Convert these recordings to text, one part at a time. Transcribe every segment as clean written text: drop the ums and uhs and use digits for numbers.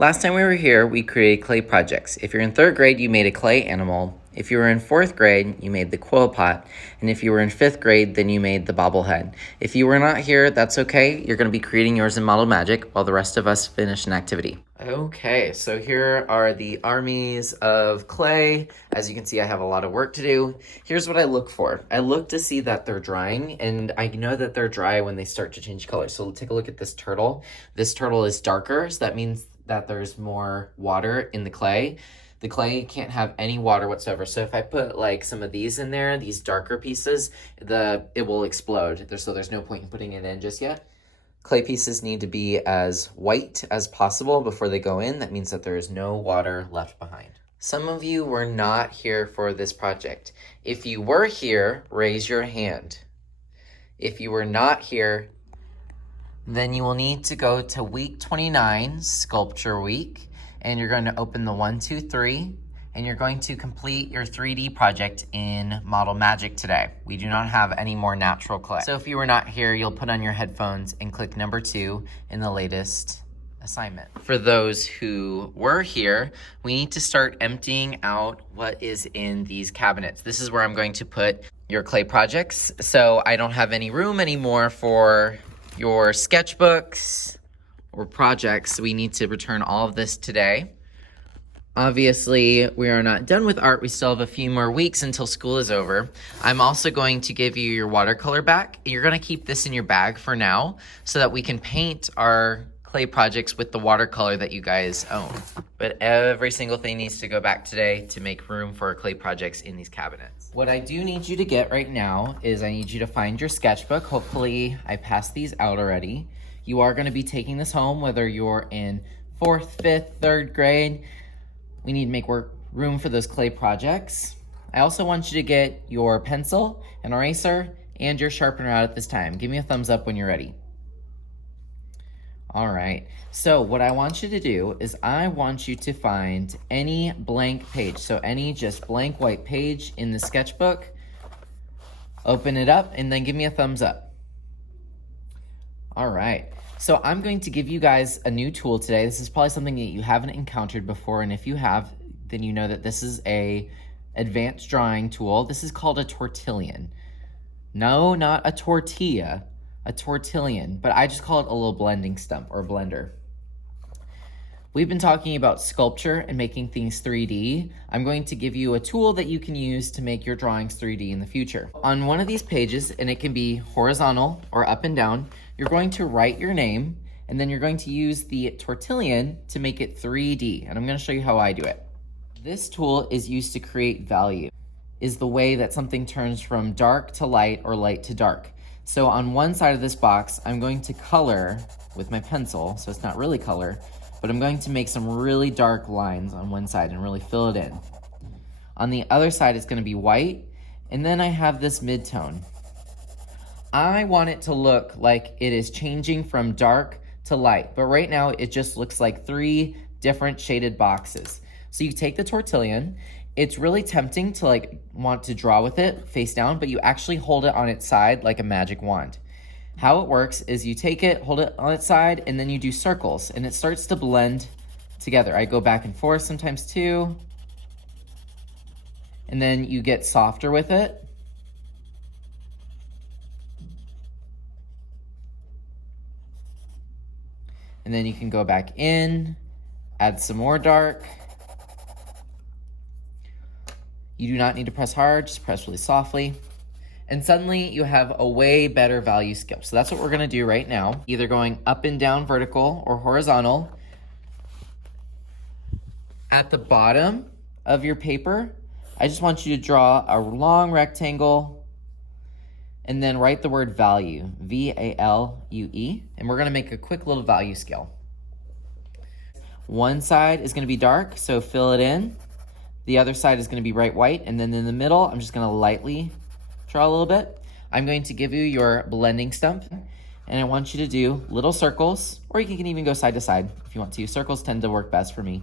Last time we were here, we created clay projects. If you're in 3rd grade, you made a clay animal. If you were in 4th grade, you made the quill pot. And if you were in 5th grade, then you made the bobblehead. If you were not here, that's okay. You're going to be creating yours in Model Magic while the rest of us finish an activity. Okay, so here are the armies of clay. As you can see, I have a lot of work to do. Here's what I look for. I look to see that they're drying, and I know that they're dry when they start to change color. So take a look at this turtle. This turtle is darker, so that means that there's more water in the clay. The clay can't have any water whatsoever. So if I put like some of these in there, these darker pieces, it will explode. So there's no point in putting it in just yet. Clay pieces need to be as white as possible before they go in. That means that there is no water left behind. Some of you were not here for this project. If you were here, raise your hand. If you were not here, then you will need to go to week 29, Sculpture Week, and you're going to open the 1, 2, 3, and you're going to complete your 3D project in Model Magic today. We do not have any more natural clay. So if you were not here, you'll put on your headphones and click number 2 in the latest assignment. For those who were here, we need to start emptying out what is in these cabinets. This is where I'm going to put your clay projects. So I don't have any room anymore for your sketchbooks or projects. We need to return all of this today. Obviously, we are not done with art. We still have a few more weeks until school is over. I'm also going to give you your watercolor back. You're going to keep this in your bag for now so that we can paint our clay projects with the watercolor that you guys own. But every single thing needs to go back today to make room for our clay projects in these cabinets. What I do need you to get right now is I need you to find your sketchbook. Hopefully I passed these out already. You are going to be taking this home, whether you're in 4th, 5th, 3rd grade. We need to make room for those clay projects. I also want you to get your pencil, an eraser, and your sharpener out at this time. Give me a thumbs up when you're ready. All right, so what I want you to do is I want you to find any blank page. So any just blank white page in the sketchbook, open it up, and then give me a thumbs up. All right. So I'm going to give you guys a new tool today. This is probably something that you haven't encountered before, and if you have, then you know that this is a advanced drawing tool. This is called a tortillion. No, not a tortilla, a tortillion, but I just call it a little blending stump or blender. We've been talking about sculpture and making things 3D. I'm going to give you a tool that you can use to make your drawings 3D in the future. On one of these pages, and it can be horizontal or up and down, you're going to write your name, and then you're going to use the tortillion to make it 3D, and I'm going to show you how I do it. This tool is used to create value, is the way that something turns from dark to light or light to dark. So on one side of this box, I'm going to color with my pencil, so it's not really color, but I'm going to make some really dark lines on one side and really fill it in. On the other side, it's going to be white, and then I have this mid-tone. I want it to look like it is changing from dark to light, but right now it just looks like 3 different shaded boxes. So you take the tortillion, it's really tempting to want to draw with it face down, but you actually hold it on its side like a magic wand. How it works is you take it, hold it on its side, and then you do circles, and it starts to blend together. I go back and forth sometimes too, and then you get softer with it. And then you can go back in, add some more dark. You do not need to press hard, just press really softly. And suddenly you have a way better value scale. So that's what we're gonna do right now. Either going up and down vertical or horizontal. At the bottom of your paper, I just want you to draw a long rectangle and then write the word value, V-A-L-U-E, and we're gonna make a quick little value scale. One side is gonna be dark, so fill it in. The other side is gonna be bright white, and then in the middle, I'm just gonna lightly draw a little bit. I'm going to give you your blending stump, and I want you to do little circles, or you can even go side to side if you want to. Circles tend to work best for me.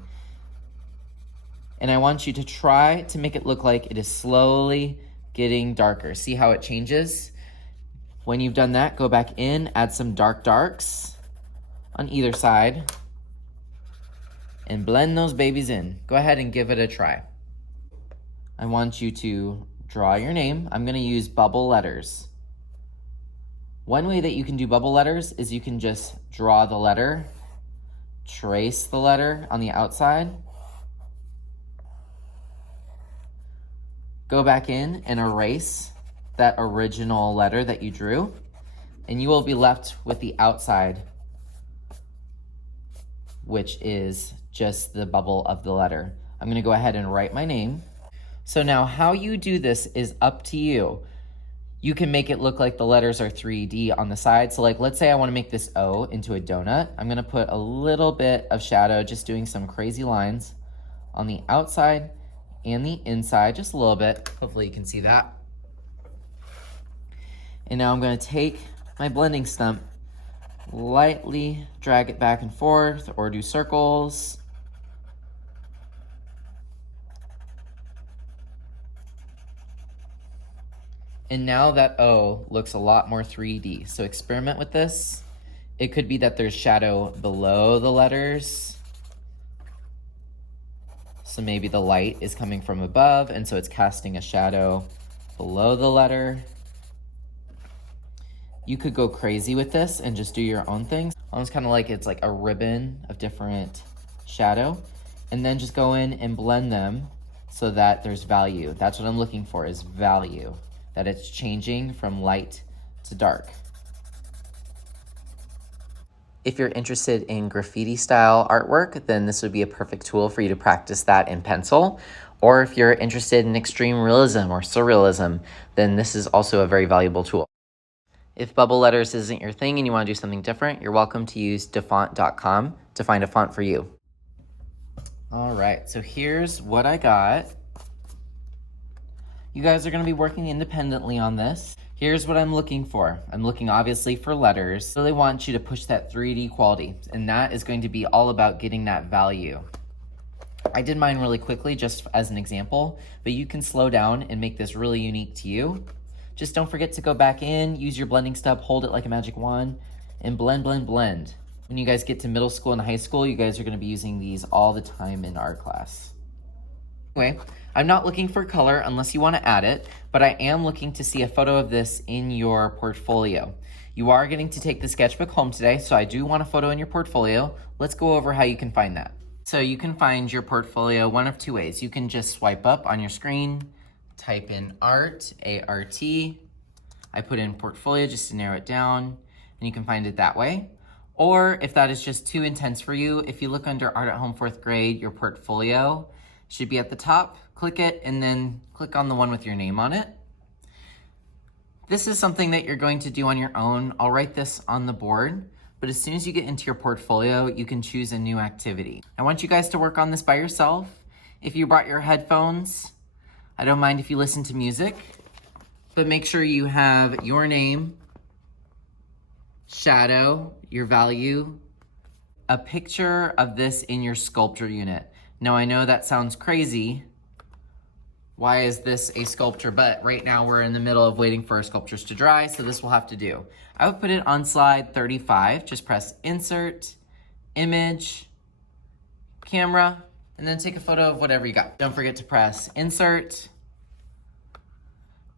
And I want you to try to make it look like it is slowly getting darker. See how it changes? When you've done that, go back in, add some darks on either side. and blend those babies in. Go ahead and give it a try. I want you to draw your name. I'm gonna use bubble letters. One way that you can do bubble letters is you can just draw the letter, trace the letter on the outside, go back in and erase that original letter that you drew, and you will be left with the outside, which is just the bubble of the letter. I'm gonna go ahead and write my name. So now how you do this is up to you. You can make it look like the letters are 3D on the side. So like, let's say I wanna make this O into a donut. I'm gonna put a little bit of shadow, just doing some crazy lines on the outside and the inside, just a little bit. Hopefully you can see that. And now I'm gonna take my blending stump, lightly drag it back and forth or do circles. And now that O looks a lot more 3D. So experiment with this. It could be that there's shadow below the letters. So maybe the light is coming from above, and so it's casting a shadow below the letter. You could go crazy with this and just do your own things. Almost kind of like it's like a ribbon of different shadow. And then just go in and blend them so that there's value. That's what I'm looking for, is value. That it's changing from light to dark. If you're interested in graffiti style artwork, then this would be a perfect tool for you to practice that in pencil. Or if you're interested in extreme realism or surrealism, then this is also a very valuable tool. If bubble letters isn't your thing and you want to do something different, you're welcome to use dafont.com to find a font for you. All right, so here's what I got. You guys are going to be working independently on this. Here's what I'm looking for. I'm looking obviously for letters. So they want you to push that 3D quality, and that is going to be all about getting that value. I did mine really quickly just as an example, but you can slow down and make this really unique to you. Just don't forget to go back in, use your blending stub, hold it like a magic wand, and blend, blend, blend. When you guys get to middle school and high school, you guys are going to be using these all the time in art class. Anyway, I'm not looking for color unless you want to add it, but I am looking to see a photo of this in your portfolio. You are getting to take the sketchbook home today, so I do want a photo in your portfolio. Let's go over how you can find that. So you can find your portfolio one of two ways. You can just swipe up on your screen, type in art, A-R-T. I put in portfolio just to narrow it down, and you can find it that way. Or if that is just too intense for you, if you look under Art at Home 4th grade, your portfolio should be at the top. Click it and then click on the one with your name on it. This is something that you're going to do on your own. I'll write this on the board, but as soon as you get into your portfolio, you can choose a new activity. I want you guys to work on this by yourself. If you brought your headphones, I don't mind if you listen to music, but make sure you have your name, shadow, your value, a picture of this in your sculpture unit. Now I know that sounds crazy. Why is this a sculpture? But right now we're in the middle of waiting for our sculptures to dry, so this will have to do. I would put it on slide 35. Just press insert, image, camera, and then take a photo of whatever you got. Don't forget to press insert.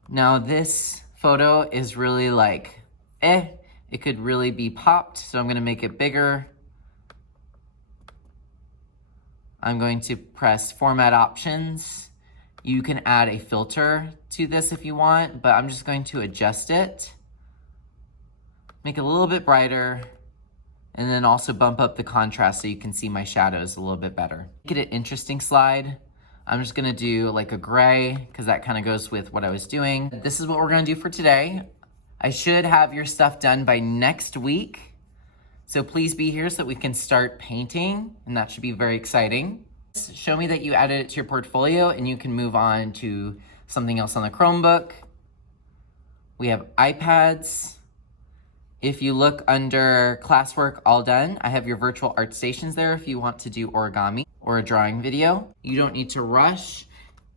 Now this photo is really like, it could really be popped, so I'm gonna make it bigger. I'm going to press format options. You can add a filter to this if you want, but I'm just going to adjust it. Make it a little bit brighter, and then also bump up the contrast so you can see my shadows a little bit better. Get an interesting slide. I'm just gonna do like a gray, because that kind of goes with what I was doing. This is what we're gonna do for today. I should have your stuff done by next week. So please be here so that we can start painting, and that should be very exciting. Show me that you added it to your portfolio, and you can move on to something else on the Chromebook. We have iPads. If you look under classwork all done, I have your virtual art stations there if you want to do origami or a drawing video. You don't need to rush.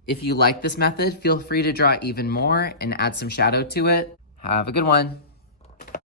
If you like this method, feel free to draw even more and add some shadow to it. Have a good one.